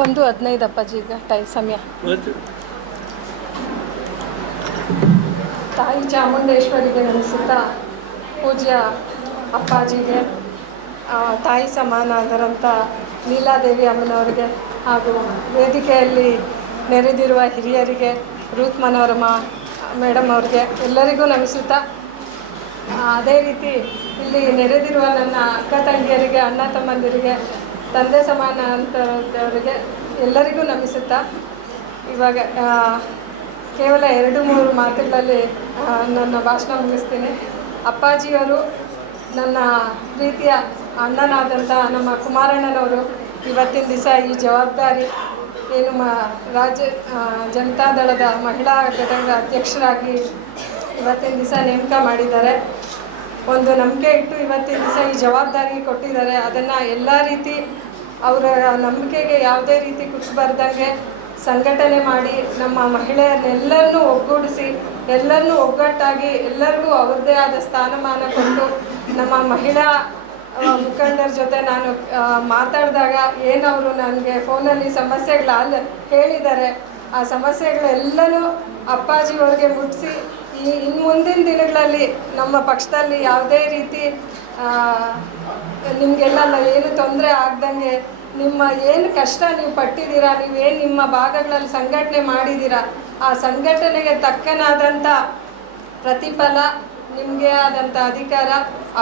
ಒಂದು ಹದಿನೈದು ಅಪ್ಪಾಜಿ ಈಗ ಟೈಮ್ ಸಮಯ. ತಾಯಿ ಚಾಮುಂಡೇಶ್ವರಿಗೆ ನೆನೆಸುತ್ತಾ ಪೂಜ್ಯ ಅಪ್ಪಾಜಿಗೆ ತಾಯಿ ಸಮಾನ ಅಂದರಂಥ ಲೀಲಾದೇವಿ ಅಮ್ಮನವರಿಗೆ ಹಾಗೂ ವೇದಿಕೆಯಲ್ಲಿ ನೆರೆದಿರುವ ಹಿರಿಯರಿಗೆ ರೂತ್ ಮನೋರಮ ಮೇಡಮ್ ಅವ್ರಿಗೆ ಎಲ್ಲರಿಗೂ ನಮಿಸುತ್ತಾ ಅದೇ ರೀತಿ ಇಲ್ಲಿ ನೆರೆದಿರುವ ನನ್ನ ಅಕ್ಕ ತಂಗಿಯರಿಗೆ, ಅಣ್ಣ ತಮ್ಮಂದಿರಿಗೆ, ತಂದೆ ಸಮಾನ ಅಂತವರಿಗೆ ಎಲ್ಲರಿಗೂ ನಮಿಸುತ್ತಾ, ಇವಾಗ ಕೇವಲ ಎರಡು ಮೂರು ಮಾತುಗಳಲ್ಲಿ ನನ್ನ ಭಾಷಣ ಮುಗಿಸ್ತೀನಿ. ಅಪ್ಪಾಜಿಯವರು ನನ್ನ ಪ್ರೀತಿಯ ಅಣ್ಣನಾದಂಥ ನಮ್ಮ ಕುಮಾರಣ್ಣನವರು ಇವತ್ತಿನ ದಿವಸ ಈ ಜವಾಬ್ದಾರಿ ಏನು ಮ, ರಾಜ್ಯ ಜನತಾದಳದ ಮಹಿಳಾ ಘಟಕದ ಅಧ್ಯಕ್ಷರಾಗಿ ಇವತ್ತಿನ ದಿವಸ ನೇಮಕ ಮಾಡಿದ್ದಾರೆ. ಒಂದು ನಂಬಿಕೆ ಇಟ್ಟು ಇವತ್ತಿನ ದಿವಸ ಈ ಜವಾಬ್ದಾರಿ ಕೊಟ್ಟಿದ್ದಾರೆ. ಅದನ್ನು ಎಲ್ಲ ರೀತಿ ಅವರ ನಂಬಿಕೆಗೆ ಯಾವುದೇ ರೀತಿ ಕುತ್ತು ಬರ್ದಂಗೆ ಸಂಘಟನೆ ಮಾಡಿ, ನಮ್ಮ ಮಹಿಳೆಯರನ್ನೆಲ್ಲರನ್ನೂ ಒಗ್ಗೂಡಿಸಿ, ಎಲ್ಲರನ್ನೂ ಒಗ್ಗಟ್ಟಾಗಿ, ಎಲ್ಲರಿಗೂ ಅವ್ರದ್ದೇ ಆದ ಸ್ಥಾನಮಾನ ಕೊಟ್ಟು, ನಮ್ಮ ಮಹಿಳಾ ಮುಖಂಡರ ಜೊತೆ ನಾನು ಮಾತಾಡಿದಾಗ ಏನವರು ನನಗೆ ಫೋನಲ್ಲಿ ಸಮಸ್ಯೆಗಳ ಅಲ್ಲಿ ಹೇಳಿದ್ದಾರೆ. ಆ ಸಮಸ್ಯೆಗಳೆಲ್ಲನೂ ಅಪ್ಪಾಜಿಯವ್ರಿಗೆ ಮುಟ್ಟಿಸಿ ಈ ಇನ್ನು ಮುಂದಿನ ದಿನಗಳಲ್ಲಿ ನಮ್ಮ ಪಕ್ಷದಲ್ಲಿ ಯಾವುದೇ ರೀತಿ ನಿಮಗೆಲ್ಲ ಏನು ತೊಂದರೆ ಆಗ್ದಂಗೆ, ನಿಮ್ಮ ಏನು ಕಷ್ಟ ನೀವು ಪಟ್ಟಿದ್ದೀರಾ ನೀವೇನು ನಿಮ್ಮ ಭಾಗಗಳಲ್ಲಿ ಸಂಘಟನೆ ಮಾಡಿದ್ದೀರಾ, ಆ ಸಂಘಟನೆಗೆ ತಕ್ಕನಾದಂಥ ಪ್ರತಿಫಲ, ನಿಮಗೆ ಆದಂಥ ಅಧಿಕಾರ,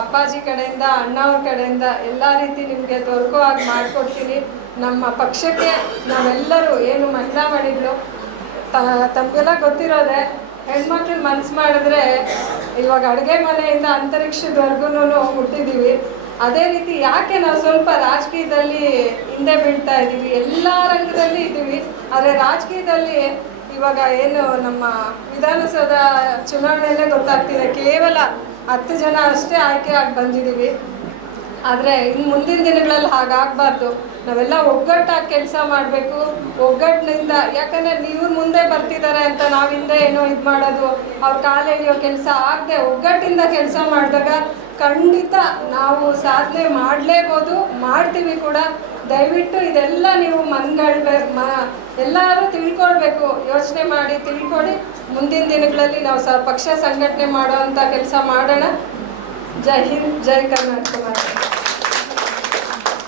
ಅಪ್ಪಾಜಿ ಕಡೆಯಿಂದ, ಅಣ್ಣವ್ರ ಕಡೆಯಿಂದ ಎಲ್ಲ ರೀತಿ ನಿಮಗೆ ದೊರಕೋ ಹಾಗೆ ಮಾಡಿಕೊಡ್ತೀನಿ. ನಮ್ಮ ಪಕ್ಷಕ್ಕೆ ನಾವೆಲ್ಲರೂ ಏನು ಮಹಿಳಾ ಮಾಡಿದ್ರು ತಮಗೆಲ್ಲ ಗೊತ್ತಿರೋದೆ ಹೆಣ್ಮಕ್ಳು ಮನ್ಸು ಮಾಡಿದ್ರೆ ಇವಾಗ ಅಡುಗೆ ಮನೆಯಿಂದ ಅಂತರಿಕ್ಷದವರೆಗೂ ಮುಟ್ಟಿದ್ದೀವಿ ಅದೇ ರೀತಿ ಯಾಕೆ ನಾವು ಸ್ವಲ್ಪ ರಾಜಕೀಯದಲ್ಲಿ ಹಿಂದೆ ಬೀಳ್ತಾ ಇದ್ದೀವಿ ಎಲ್ಲ ರಂಗದಲ್ಲಿ ಇದ್ದೀವಿ ಆದರೆ ರಾಜಕೀಯದಲ್ಲಿ ಇವಾಗ ಏನು ನಮ್ಮ ವಿಧಾನಸೌಧ ಚುನಾವಣೆಯಲ್ಲೇ ಗೊತ್ತಾಗ್ತಿದೆ. ಕೇವಲ ಹತ್ತು ಜನ ಅಷ್ಟೇ ಆಯ್ಕೆ ಆಗಿ ಬಂದಿದ್ದೀವಿ ಆದರೆ ಇನ್ನು ಮುಂದಿನ ದಿನಗಳಲ್ಲಿ ಹಾಗಾಗಬಾರ್ದು. ನಾವೆಲ್ಲ ಒಗ್ಗಟ್ಟಾಗಿ ಕೆಲಸ ಮಾಡಬೇಕು. ಒಗ್ಗಟ್ಟಿನಿಂದ ಯಾಕಂದರೆ ನೀವು ಮುಂದೆ ಬರ್ತಿದ್ದಾರೆ ಅಂತ ನಾವು ಹಿಂದೆ ಏನೋ ಇದು ಮಾಡೋದು, ಅವ್ರ ಕಾಲು ಎಳೆಯೋ ಕೆಲಸ ಆಗದೆ ಒಗ್ಗಟ್ಟಿಂದ ಕೆಲಸ ಮಾಡಿದಾಗ ಖಂಡಿತ ನಾವು ಸಾಧನೆ ಮಾಡಲೇಬೋದು, ಮಾಡ್ತೀವಿ ಕೂಡ. ದಯವಿಟ್ಟು ಇದೆಲ್ಲ ನೀವು ಮನ್ಗಳ್ಬೇ, ಮ ಎಲ್ಲರೂ ತಿಳ್ಕೊಳ್ಬೇಕು. ಯೋಚನೆ ಮಾಡಿ ತಿಳ್ಕೊಳ್ಳಿ ಮುಂದಿನ ದಿನಗಳಲ್ಲಿ ನಾವು ಸ, ಪಕ್ಷ ಸಂಘಟನೆ ಮಾಡೋ ಅಂಥ ಕೆಲಸ ಮಾಡೋಣ. ಜೈ ಹಿಂದ್, ಜೈ ಕರ್ನಾಟಕ.